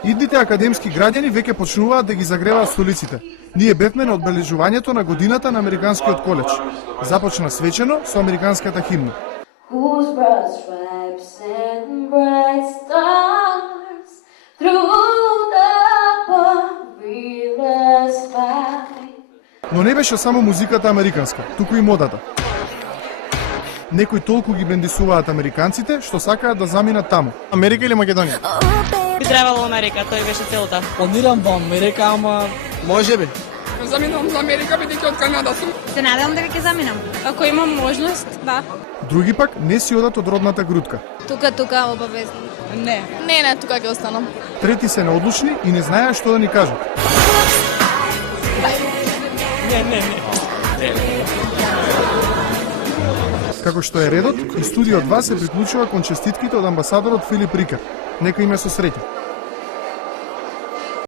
Идните академски граѓани веќе почнуваат да ги загреваат столиците. Ние бевме на одбележувањето на годината на Американскиот коледж. Започна свечено со американската химна. Но не беше само музиката американска, туку и модата. Некои толку ги бендисуваат американците, што сакаат да заминат таму. Америка или Македонија? Би требало Америка, тој беше целта. Планирам во Америка, ама можеби. Заминувам за Америка, бидејќи од Канада сум. Се надевам дека ќе заминам. Ако имам можност, да. Други пак не си одат од родната грудка. Тука обавезно. Не, тука ќе останам. Трети се неодлучни и не знаеа што да ни кажат. Не. Како што е редот, и студио 2 се приклучува кон честитките од амбасадорот Филип Рикер. Нека име со среќа.